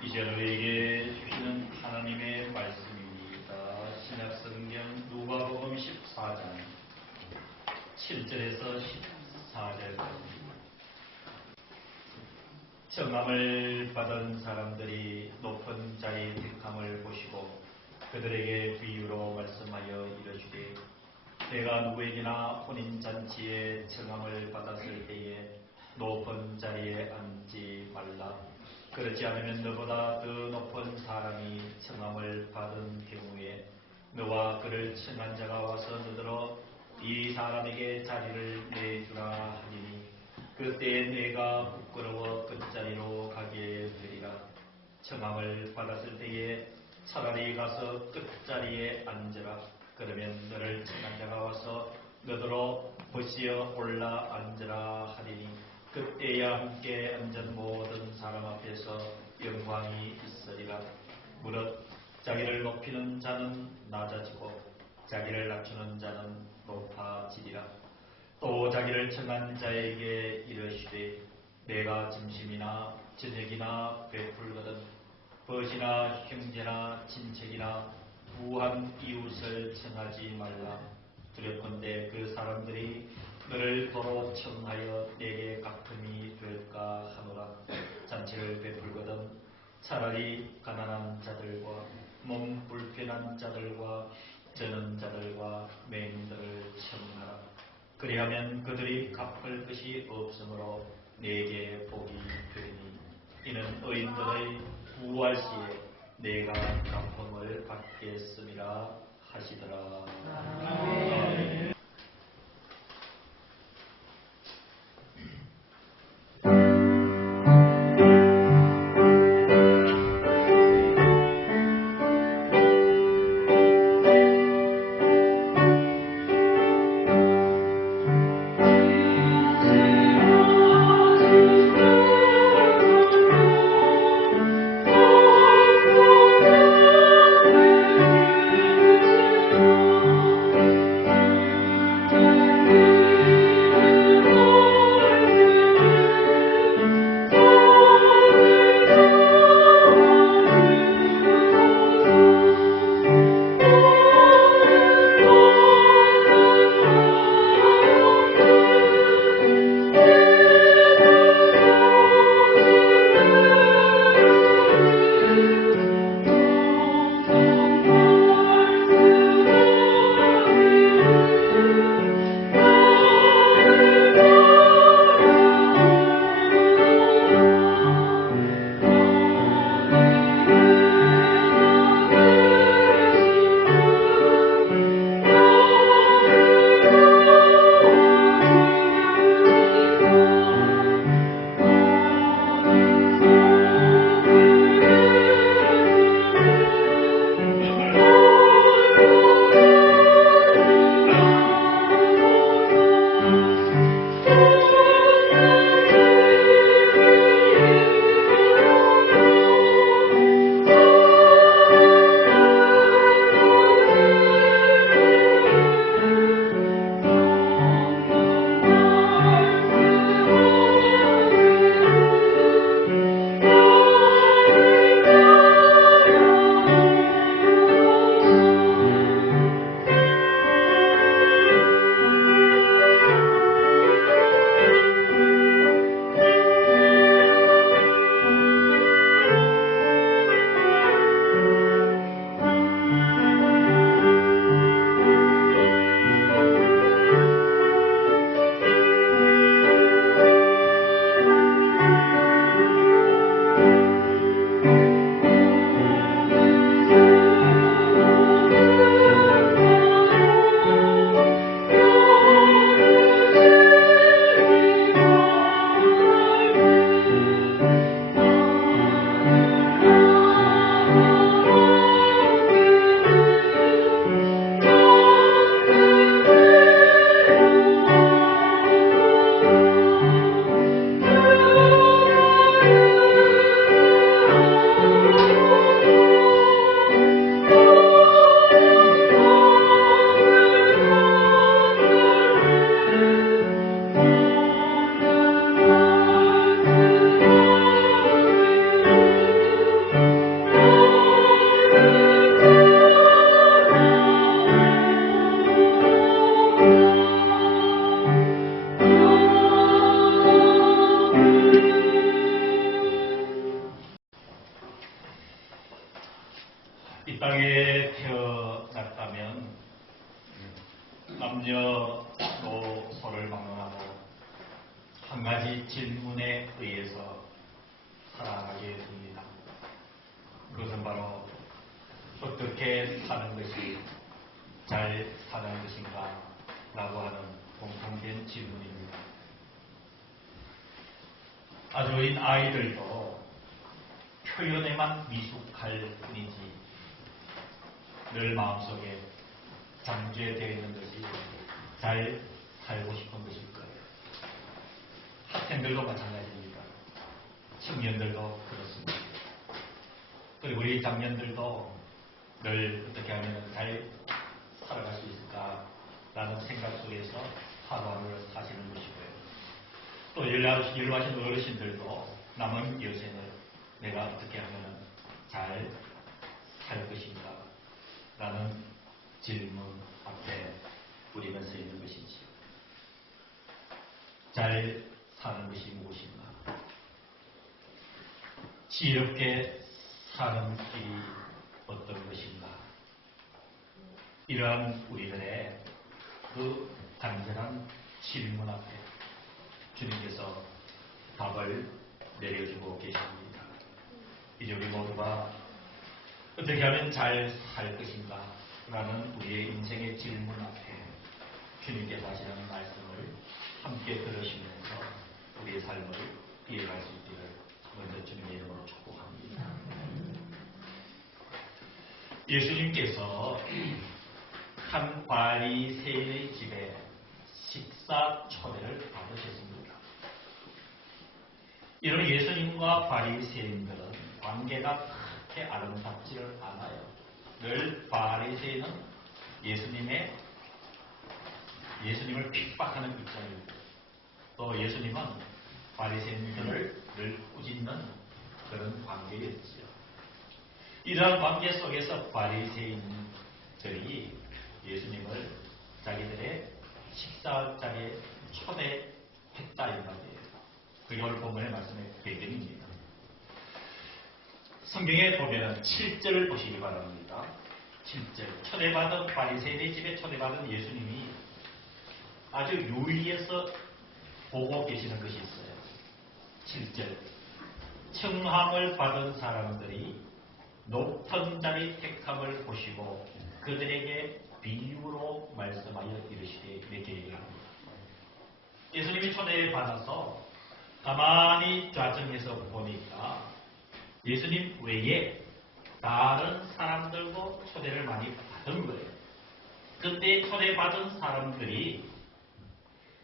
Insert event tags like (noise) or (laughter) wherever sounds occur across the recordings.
이제 너에게 주시는 하나님의 말씀입니다. 신약성경 누가복음 14장 7절에서 14절까지입니다. 청함을 받은 사람들이 높은 자의 택함을 보시고 그들에게 비유로 말씀하여 이르시되 내가 누구에게나 혼인잔치에 청함을 받았을 때에 높은 자리에 앉지 말라 그렇지 않으면 너보다 더 높은 사람이 청함을 받은 경우에 너와 그를 청한 자가 와서 너더러 이 사람에게 자리를 내주라 하리니 그때 내가 부끄러워 끝자리로 가게 되리라. 청함을 받았을 때에 차라리 가서 끝자리에 앉으라. 그러면 너를 청한 자가 와서 너더러 보시어 올라 앉으라 하리니 그때야 함께 앉은 모든 사람 앞에서 영광이 있으리라. 무릇 자기를 높이는 자는 낮아지고 자기를 낮추는 자는 높아지리라. 또 자기를 청한 자에게 이르시되 내가 점심이나 저녁이나 베풀거든 벗이나 형제나 친척이나 부한 이웃을 청하지 말라. 두렵건대 그 사람들이 너를 도로 청하여 내게 가품이 될까 하노라. 잔치를 베풀거든 차라리 가난한 자들과 몸 불편한 자들과 저는 자들과 맹인들을 청하라. 그리하면 그들이 갚을 것이 없으므로 내게 복이 되리니. 이는 의인들의 부활 시에 내가 갚음을 받겠음이라 하시더라. 아멘. 아이들도 표현에만 미숙할 뿐이지 늘 마음속에 잠재되어 있는 것이 잘 살고 싶은 것일 거예요. 학생들도 마찬가지입니다. 청년들도 그렇습니다. 그리고 우리 장년들도 늘 어떻게 하면 잘 살아갈 수 있을까라는 생각 속에서 하루하루를 사시는 것이고요. 또 연로하신 어르신들도 남은 여생을 내가 어떻게 하면 잘 살 것인가 라는 질문 앞에 우리가 서 있는 것이지. 잘 사는 것이 무엇인가? 지혜롭게 사는 길이 어떤 것인가? 이러한 우리들의 그 간절한 질문 앞에 주님께서 답을 내려주고 계십니다. 이제 우리 모두가 어떻게 하면 잘 살 것인가? 라는 우리의 인생의 질문 앞에 주님께서 하시는 말씀을 함께 들으시면서 우리의 삶을 이해할 수 있기를 먼저 주님의 이름으로 축복합니다. 예수님께서 한 바리새인의 집에 식사 초대를 받으셨습니다. 이런 예수님과 바리새인들은 관계가 그렇게 아름답지를 않아요. 늘 바리새인은 예수님의 예수님을 핍박하는 입장이고 또 예수님은 바리새인들을 늘 꾸짖는 그런 관계였지요. 이러한 관계 속에서 바리새인들이 예수님을 자기들의 식사 자리에 초대했다 이 말이에요. 오늘 본문의 말씀의 배경입니다. 성경에 보면 7절을 보시기 바랍니다. 7절. 초대받은 바리새인의 집에 초대받은 예수님이 아주 유리해서 보고 계시는 것이 있어요. 7절. 청함을 받은 사람들이 높은 자리 택함을 보시고 그들에게 비유로 말씀하여 이르시되 이렇게 얘기를 합니다. 예수님이 초대받아서 가만히 좌정해서 보니까 예수님 외에 다른 사람들도 초대를 많이 받은 거예요. 그때 초대받은 사람들이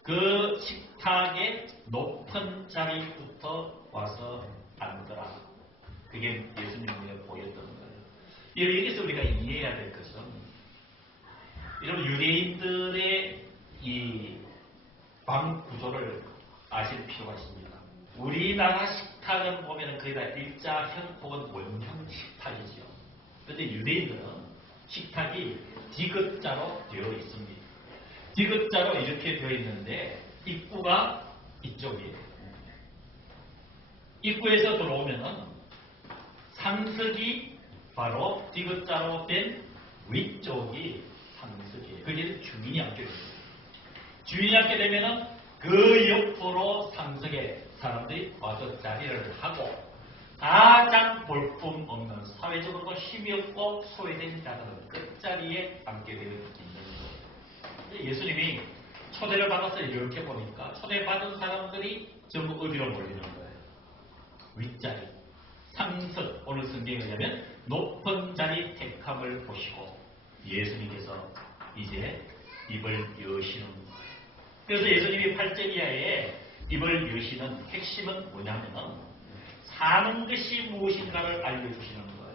그 식탁의 높은 자리부터 와서 앉더라. 그게 예수님 눈에 보였던 거예요. 여기서 우리가 이해해야 될 것은 이런 유대인들의 이 방 구조를 아실 필요가 있습니다. 우리나라 식탁은 보면 거의 다 일자 형 혹은 원형 식탁이죠. 그런데 유대인들은 식탁이 디귿자로 되어 있습니다. 디귿자로 이렇게 되어 있는데 입구가 이쪽이에요. 입구에서 들어오면은 상석이 바로 디귿자로 된 위쪽이 상석이에요. 그게 주인이 앉게 됩니다. 주인이 앉게 되면은 그 옆으로 상석에 사람들이 와서 자리를 하고 가장 볼품 없는 사회적으로 힘이 없고 소외된 자들은 끝자리에 앉게 있는 거예요. 예수님이 초대를 받아서 이렇게 보니까 초대받은 사람들이 전부 어디로 몰리는 거예요? 윗자리. 상석, 오늘 성경에 의하면 높은 자리 택함을 보시고 예수님께서 이제 입을 여시는. 그래서 예수님이 8절 이하에 입을 여시는 핵심은 뭐냐면은 사는 것이 무엇인가를 알려주시는 거예요.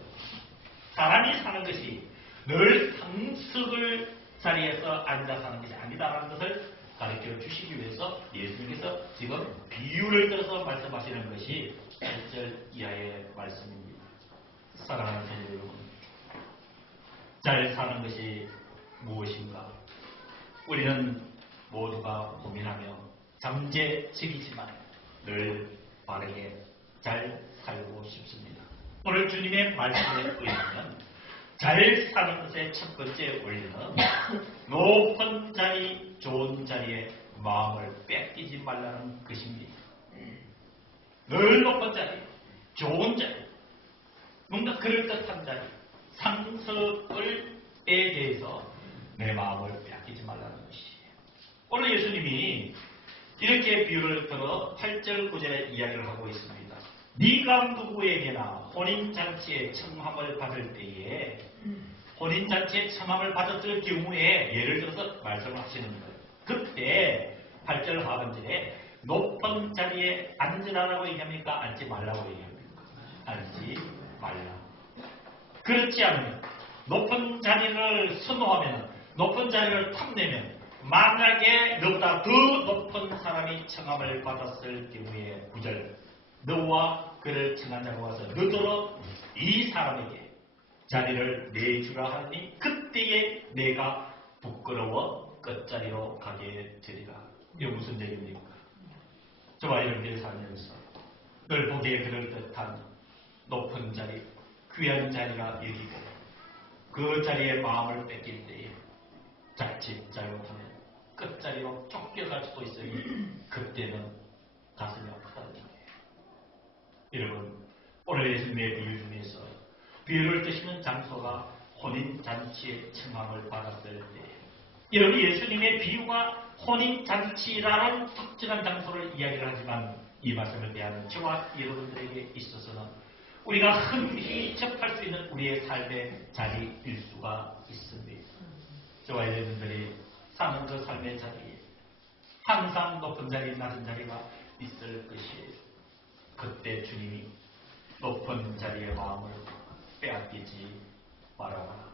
사람이 사는 것이 늘 상석을 자리에서 앉아 사는 것이 아니다라는 것을 가르쳐 주시기 위해서 예수님께서 지금 비유를 들어서 말씀하시는 것이 8절 이하의 말씀입니다. 사랑하는 성도 여러분, 잘 사는 것이 무엇인가? 우리는 모두가 고민하며 잠재적이지만 늘 바르게 잘 살고 싶습니다. 오늘 주님의 말씀에 의하면 잘 사는 것의 첫 번째 원리는 높은 자리, 좋은 자리에 마음을 뺏기지 말라는 것입니다. 늘 높은 자리, 좋은 자리, 뭔가 그럴듯한 자리, 상석을에 대해서 내 마음을 빼앗기지 말라는 것이에요. 오늘 예수님이 이렇게 비유를 들어 8절 9절에 이야기를 하고 있습니다. 네가 누구에게나 혼인잔치에 청함을 받을 때에 혼인잔치에 청함을 받았을 경우에 예를 들어서 말씀을 하시는 거예요. 그때 8절 하반절에 높은 자리에 앉으라고 얘기합니까? 앉지 말라고 얘기합니까? 앉지 말라. 그렇지 않으면 높은 자리를 선호하면 높은 자리를 탐내면 만약에 너보다 더 높은 사람이 청함을 받았을 경우에 구절 너와 그를 청한 자가 와서 너더러 이 사람에게 자리를 내주라 하니 그때에 내가 부끄러워 끝자리로 가게 되리라. 이게 무슨 얘기입니까? 저와 여러분들이 살면서 늘 보기에 그럴 듯한 높은 자리, 귀한 자리가 여기고 그 자리에 마음을 뺏길 때에 자칫 잘못하면 끝자리로 쫓겨갈 수도 있으니 그때는 (clears throat) 가슴이 얘기예요. 여러분 오늘 예수님의 비유 중에서 비유를 드시는 장소가 혼인잔치의 청함을 받았을 때 여러분 예수님의 비유가 혼인잔치라는 특정한 장소를 이야기를 하지만 이 말씀을 대하는 저와 여러분들에게 있어서는 우리가 흔히 접할 수 있는 우리의 삶의 자리일 수가 있습니다. 저와 여러분들이 사는 그 삶의 자리에 항상 높은 자리, 낮은 자리가 있을 것이에요. 그때 주님이 높은 자리의 마음을 빼앗기지 말아라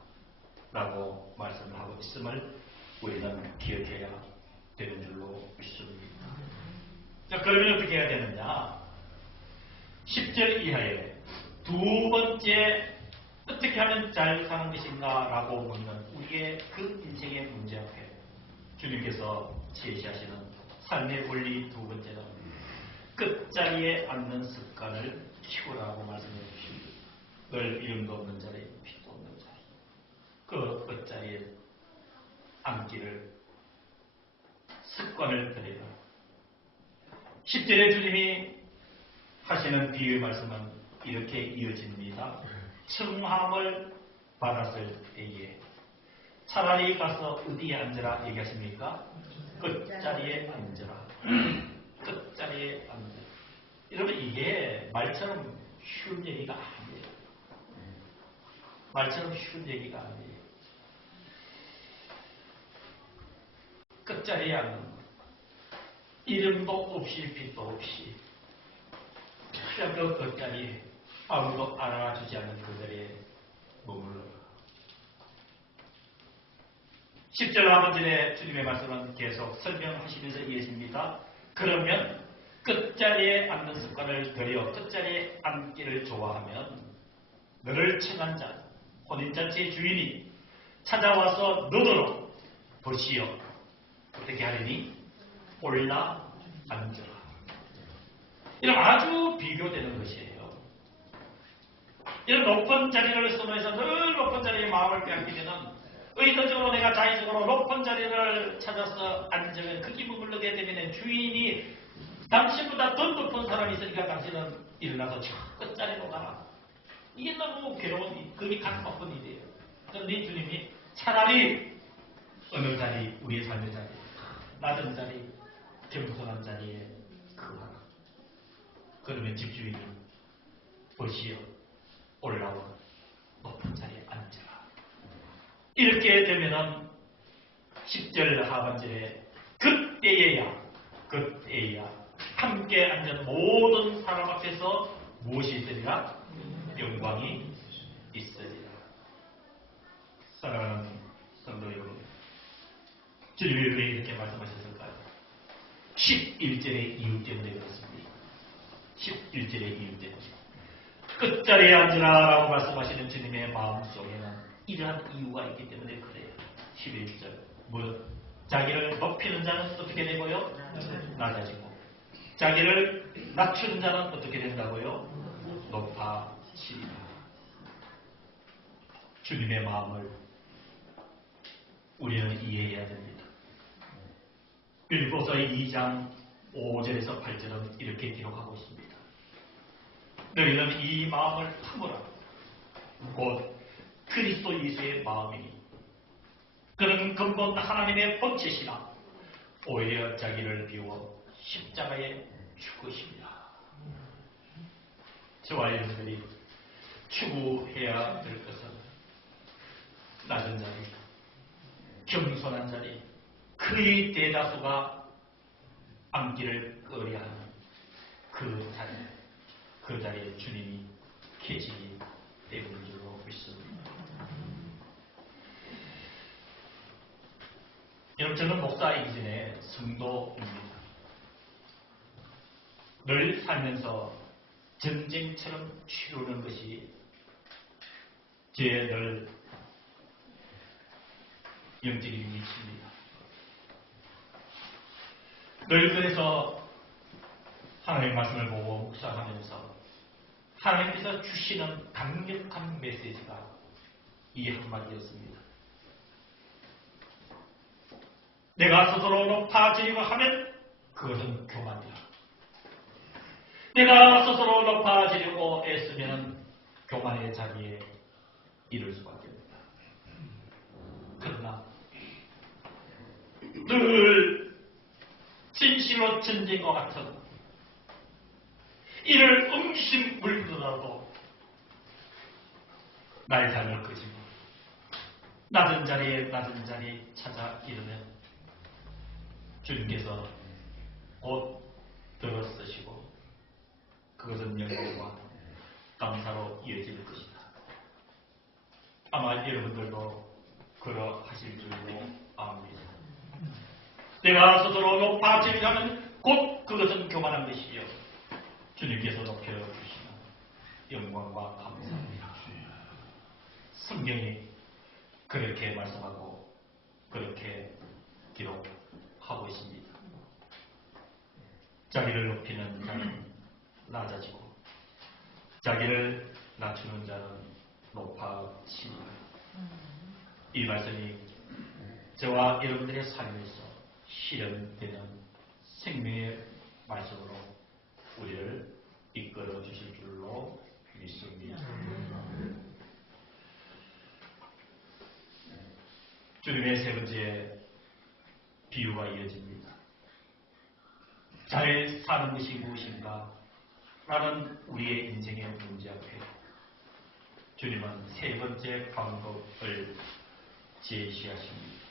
라고 말씀을 하고 있음을 우리는 기억해야 되는 줄로 믿습니다. 자, 그러면 어떻게 해야 되느냐? 10절 이하에 두 번째 어떻게 하면 잘 사는 것인가 라고 묻는 우리의 그 인생의 문제 앞에 주님께서 제시하시는 삶의 원리 두 번째는 끝자리에 앉는 습관을 키우라고 말씀해 주십니다. 늘 이름도 없는 자리, 빛도 없는 자리. 그 끝자리에 앉기를 습관을 들이라. 10절에 주님이 하시는 비유의 말씀은 이렇게 이어집니다. 청함을 받았을 때에 차라리 가서 어디에 앉으라 얘기하십니까? 끝자리에 앉으라. (clears throat) 끝자리에 앉으라. 여러분 이게 말처럼 쉬운 얘기가 아니에요. 말처럼 쉬운 얘기가 아니에요. 끝자리에 앉는 것. 이름도 없이 빛도 없이 그냥 그 끝자리에 아무도 알아주지 않는 그 자리에 머물러 10절 하반절에 주님의 말씀은 계속 설명하시면서 이어집니다. 그러면 끝자리에 앉는 습관을 들여 끝자리에 앉기를 좋아하면 너를 청한 자, 혼인잔치의 주인이 찾아와서 너더러 보시어 어떻게 하리니? 올라 앉으라. 이런 아주 비교되는 것이에요. 이런 높은 자리를 선호해서 늘 높은 자리에 마음을 빼앗기면은 의도적으로 내가 자의적으로 높은 자리를 찾아서 앉으면 그 기분 물르게 되면 주인이 당신보다 더 높은 사람이 있으니까 당신은 일어나서 저 끝자리로 가라. 이게 너무 괴로운, 금이 가슴 아픈 일이에요. 그런데 주님이 차라리 어느 자리, 우리의 삶의 자리, 낮은 자리, 겸손한 자리에 그하라. 그러면 집주인이 보시어 올라온 높은 자리에 앉으라. 이렇게 되면은 10절 하반절에 그때에야 그때에야 함께 앉은 모든 사람 앞에서 무엇이 있으리라? 영광이 있으리라. 사랑하는 성도 여러분, 주님이 왜 이렇게 말씀하셨을까요? 11절의 이유 때문에 그렇습니다. 11절의 이유 때문에. 끝자리에 앉으라라고 말씀하시는 주님의 마음 속에는 이러한 이유가 있기 때문에 그래요. 11절. 뭐, 자기를 높이는 자는 어떻게 되고요? 낮아지고. 자기를 낮추는 자는 어떻게 된다고요? 높아지리라. 주님의 마음을 우리는 이해해야 됩니다. 빌보서 2장 5절에서 8절은 이렇게 기록하고 있습니다. 너희는 이 마음을 품으라. 곧 그리스도 예수의 마음이니. 그는 근본 하나님의 본체시나 오히려 자기를 비워 십자가에 죽으십니다. 저와 여러분들이 추구해야 될 것은 낮은 자리, 겸손한 자리, 그의 대다수가 앉기를 꺼려하는 그 자리, 그 자리에 주님이 계시기 때문인 줄로 믿습니다. 여러분, 저는 목사이기 전에 성도입니다. 늘 살면서 전쟁처럼 치르는 것이 제늘 영적인 위치입니다. 늘 그래서 하나님의 말씀을 보고 묵상하면서 하나님께서 주시는 강력한 메시지가 이 한마디였습니다. 내가 스스로 높아지려고 하면 그것은 교만이다. 내가 스스로 높아지려고 애쓰면 교만의 자리에 이를 수밖에 없다. 그러나 늘 진실로 전쟁과 같은 이를 음심 물더라도 나의 삶을 끄지고 낮은 자리에 낮은 자리 찾아 이르면 주님께서 곧 들어쓰시고 그것은 영광과 감사로 이어질 것이다. 아마 여러분들도 그러하실 줄로 압니다. 내가 스스로 높아지려면 곧 그것은 교만한 것이요. 주님께서 높여주시는 영광과 감사합니다. 성경이 그렇게 말씀하고 그렇게 기록 하고 있습니다. 자기를 높이는 자는 낮아지고 자기를 낮추는 자는 높아집니다. 이 말씀이 저와 여러분들의 삶에서 실현되는 생명의 말씀으로 우리를 이끌어 주실 줄로 믿습니다. 주님의 세 번째 비유가 이어집니다. 잘 사는 것이 무엇인가? 라는 우리의 인생의 문제 앞에 주님은 세 번째 방법을 제시하십니다.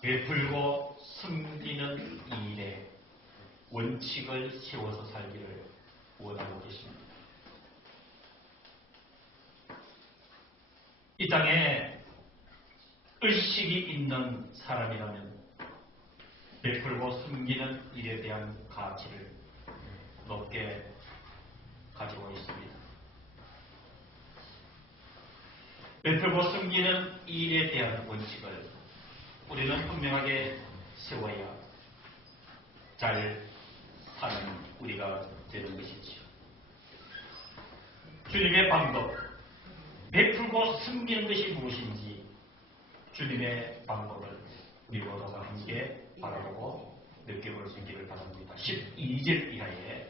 베풀고 숨기는 일에 원칙을 세워서 살기를 원하고 계십니다. 이 땅에 의식이 있는 사람이라면 베풀고 숨기는 일에 대한 가치를 높게 가지고 있습니다. 베풀고 숨기는 일에 대한 원칙을 우리는 분명하게 세워야 잘 사는 우리가 되는 것이지요. 주님의 방법, 베풀고 숨기는 것이 무엇인지 주님의 방법을 우리 모두가 함께 바랍니다. 12절 이하에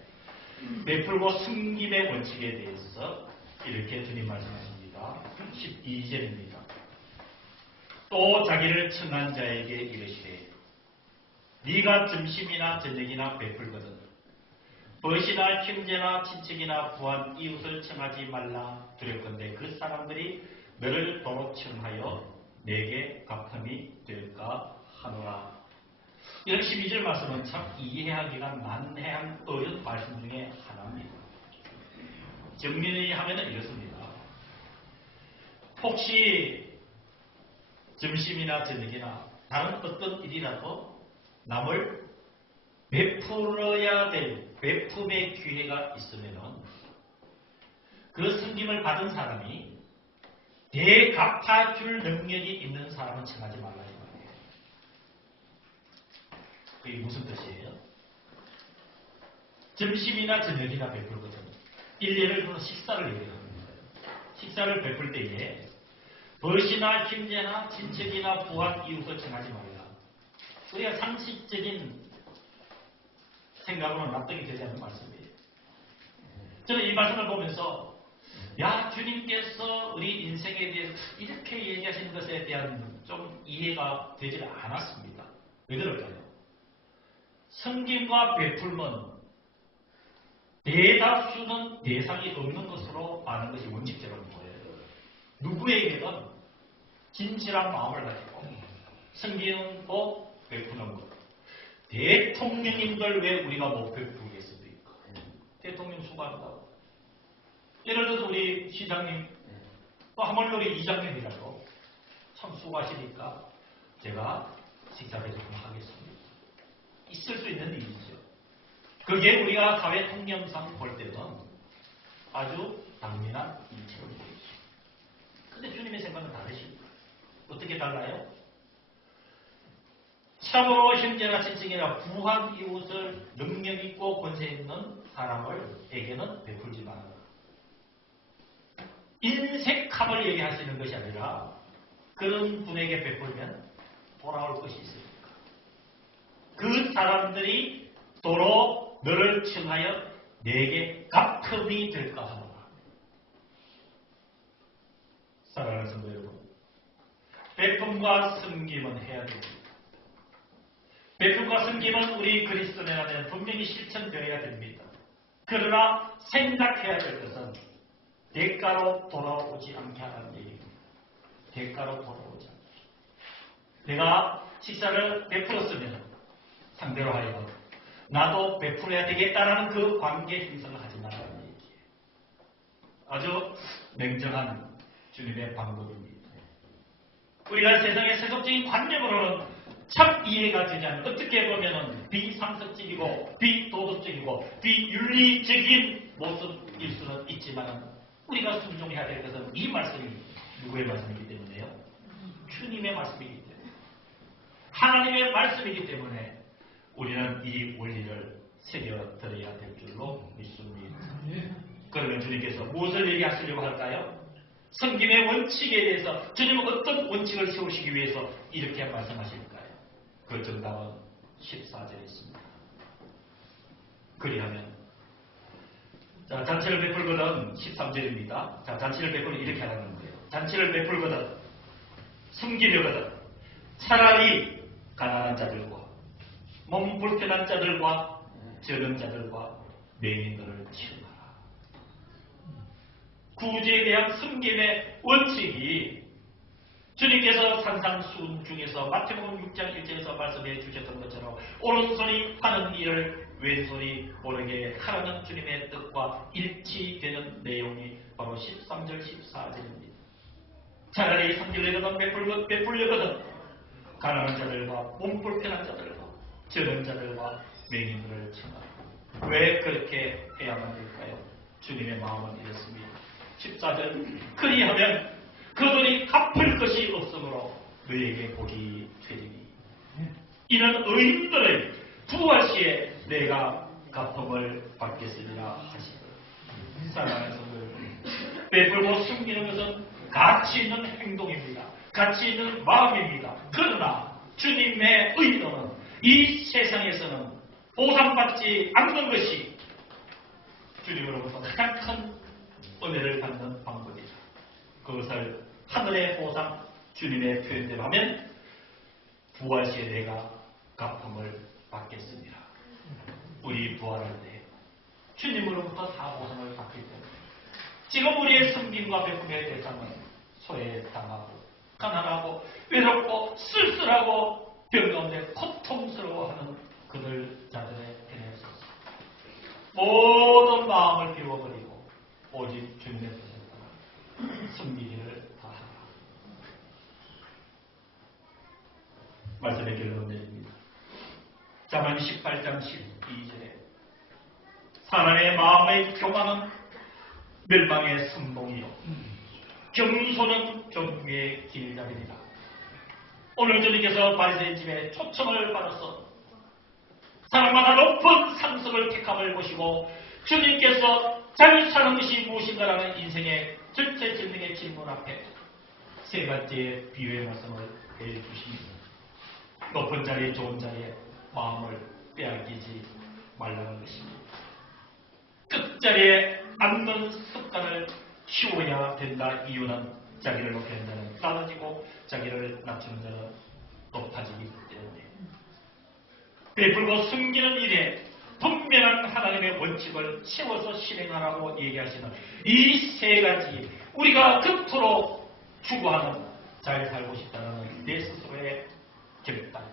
베풀고 숨김의 원칙에 대해서 이렇게 주님 말씀하십니다. 12절입니다. 또 자기를 청한 자에게 이르시되 네가 점심이나 저녁이나 베풀거든 벗이나 형제나 친척이나 부한 이웃을 청하지 말라 두렵건대 그 사람들이 너를 도로 청하여 내게 갚음이 될까 하노라 12절 말씀은 참 이해하기가 난해한 어려운 말씀 중에 하나입니다. 정리를 하면 이렇습니다. 혹시 점심이나 저녁이나 다른 어떤 일이라도 남을 베풀어야 될 베품의 기회가 있으면 그 승김을 받은 사람이 대갚아줄 능력이 있는 사람은 청하지 말라 이 말이에요. 그게 무슨 뜻이에요? 점심이나 저녁이나 베풀거든. 일례를 들어 식사를 얘기합니다. 식사를 베풀 때에 벗이나 형제나 친척이나 부한 이웃을 청하지 말라. 우리가 상식적인 생각으로 납득이 되지 않는 말씀이에요. 저는 이 말씀을 보면서 야 주님께서 우리 인생에 대해서 이렇게 얘기하시는 것에 대한 좀 이해가 되질 않았습니다. 왜 그럴까요? 성김과 베풀면 대다수는 대상이 없는 것으로 아는 것이 원칙적인 거예요. 누구에게든 진실한 마음을 가지고 꼭 베푸는 것. 대통령님들 왜 우리가 못 베푸겠습니까? 대통령 수고한다고. 예를 들어서 우리 시장님, 또 우리 이장님이라도 참 수고하시니까 제가 식사를 좀 하겠습니다. 있을 수 있는 일이죠. 그게 우리가 사회 통념상 볼 때는 아주 당연한 일처럼 보이죠. 근데 주님의 생각은 다르십니다. 어떻게 달라요? 참으로 형제나 친척이나 부한 이웃을 능력 있고 권세 있는 사람을 에게는 베풀지 말아라. 인색함을 얘기하시는 것이 아니라 그런 분에게 베풀면 돌아올 것이 있습니다. 그 사람들이 도로 너를 청하여 내게 갚음이 될까 하노라. 사랑하는 성도 여러분, 베품과 섬김은 해야 됩니다. 베품과 섬김은 우리 그리스도인 안에 분명히 실천되어야 됩니다. 그러나 생각해야 될 것은 대가로 돌아오지 않게 하라는 얘기입니다. 대가로 돌아오지 않게. 내가 식사를 베풀었으면 상대로 하여금 나도 베풀어야 되겠다라는 그 관계 형성을 하지 말라는 얘기예요. 아주 냉정한 주님의 방법입니다. 우리가 세상의 세속적인 관념으로는 참 이해가 되지 않는 어떻게 보면 비상식적이고 비도덕적이고 비윤리적인 모습일 수는 있지만 우리가 순종해야 될 것은 이 말씀이 누구의 말씀이기 때문에요? 주님의 말씀이기 때문에 하나님의 말씀이기 때문에 우리는 이 원리를 새겨들어야 될 줄로 믿습니다. 그러면 주님께서 무엇을 얘기하시려고 할까요? 성김의 원칙에 대해서 주님은 어떤 원칙을 세우시기 위해서 이렇게 말씀하실까요? 그 정답은 14절에 있습니다. 그리하면 자, 잔치를 베풀거든 13절입니다. 자, 잔치를 베풀면 이렇게 하라는 거예요. 잔치를 베풀거든 숨기려거든 차라리 가난한 자들과 몸 불편한 자들과 저런 자들과 맹인들을 치우라. 구제에 대한 숨김의 원칙이 주님께서 산상수훈 중에서 마태복음 6장 1절에서 말씀해 주셨던 것처럼 오른손이 하는 일을 왼손이 모르게 하라는 주님의 뜻과 일치되는 내용이 바로 13절 14절입니다. 차라리 성질내거든 베풀, 베풀려거든 가난한 자들과 몸 불편한 자들과 저런 자들과 맹인들을 청하라. 왜 그렇게 해야만 될까요? 주님의 마음은 이렇습니다. 14절 그리하면 그들이 갚을 것이 없으므로 너에게 복이 되리니 이는 의인들의 부활 시에 내가 갚음을 받겠으리라 하시더라. 사랑하는 성도 베풀고 숨기는 것은 가치 있는 행동입니다. 가치 있는 마음입니다. 그러나 주님의 의도는 이 세상에서는 보상받지 않는 것이 주님으로부터 가장 큰 은혜를 받는 방법이다. 그것을 하늘의 보상, 주님의 표현대로 하면 부활시에 내가 갚음을 받겠습니다. 우리 부활할 때 주님으로부터 다 보상을 받기 때문에 지금 우리의 섬김과 베품의 대상은 소외당하고 가난하고 외롭고 쓸쓸하고 병 가운데 고통스러워하는 그들 자들의 은혜였었습니다. 모든 마음을 비워버리고 오직 주님의 뜻을 따라 섬기기를 다하라. 말씀의 결론 내립니다. 자만 18장 12절에 사람의 마음의 교만은 멸망의 선봉이요 경소는 종의 길잡이니라. 오늘 주님께서 바리새인 집에 초청을 받아서 사람마다 높은 상승을 택함을 보시고 주님께서 잘 사는 것이 무엇인가라는 인생의 절체절명의 질문 앞에 세 번째 비유의 말씀을 해주십니다. 높은 자리에 좋은 자리에 마음을 빼앗기지 말라는 것입니다. 끝자리에 않는 습관을 키워야 된다. 이유는 자기를 높이는 자는 낮아지고 자기를 낮추는 자는 높아지기 때문에. 베풀고 숨기는 일에 분명한 하나님의 원칙을 세워서 실행하라고 얘기하시는 이 세 가지 우리가 그토록 추구하는 잘 살고 싶다는 내 스스로의 결단.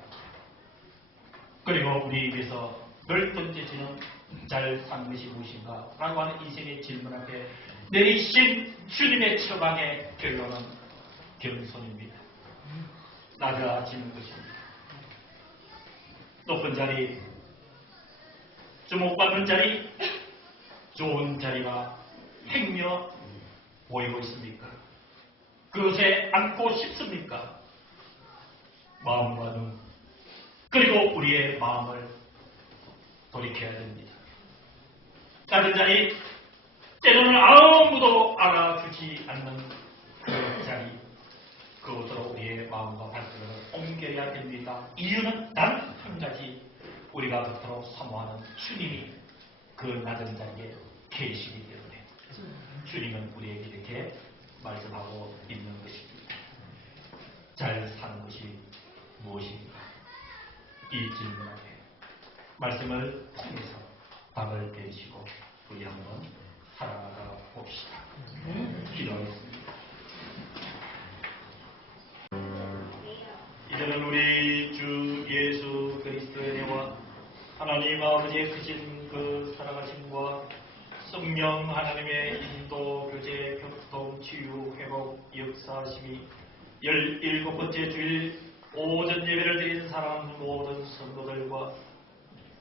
그리고 우리에게서 늘 던져지는 잘 사는 것이 무엇인가? 라고 하는 인생의 질문 앞에 내리신 주님의 처방의 결론은 겸손입니다. 낮아지는 것입니다. 높은 자리, 주목받는 자리, 좋은 자리가 행여 보이고 있습니까? 그것에 앉고 싶습니까? 마음과 눈, 그리고 우리의 마음을 돌이켜야 됩니다. 작은 자리, 때로는 아무도 알아주지 않는 그 자리, 그것으로 우리의 마음과 발걸음을 옮겨야 됩니다. 이유는 단 한 가지 우리가 그토록 사모하는 주님이 그 낮은 자리에 계시기 때문에 주님은 우리에게 이렇게 말씀하고 있는 것입니다. 잘 사는 것이 무엇입니까? 이 질문 앞에 말씀을 통해서 답을 내시고 우리 한번 이제는 우리 주 예수 그리스도의 은혜와 하나님 아버지의 크신 그 살아가심과 성령 하나님의 인도, 교제, 교통, 치유, 회복, 역사하심이 열일곱 번째 주일 오전 예배를 드린 사랑 모든 성도들과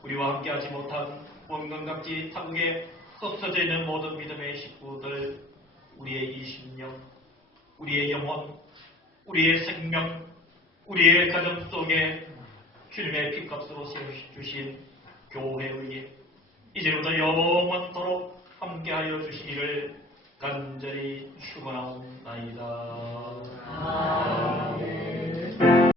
우리와 함께하지 못한 원근각지 타국에 흩어져 있는 모든 믿음의 식구들, 우리의 이심령, 우리의 영혼, 우리의 생명, 우리의 가정 속에 주님의 피값으로 세워주신 교회 위에 이제부터 영원토록 함께하여 주시기를 간절히 축원하옵나이다. 아멘.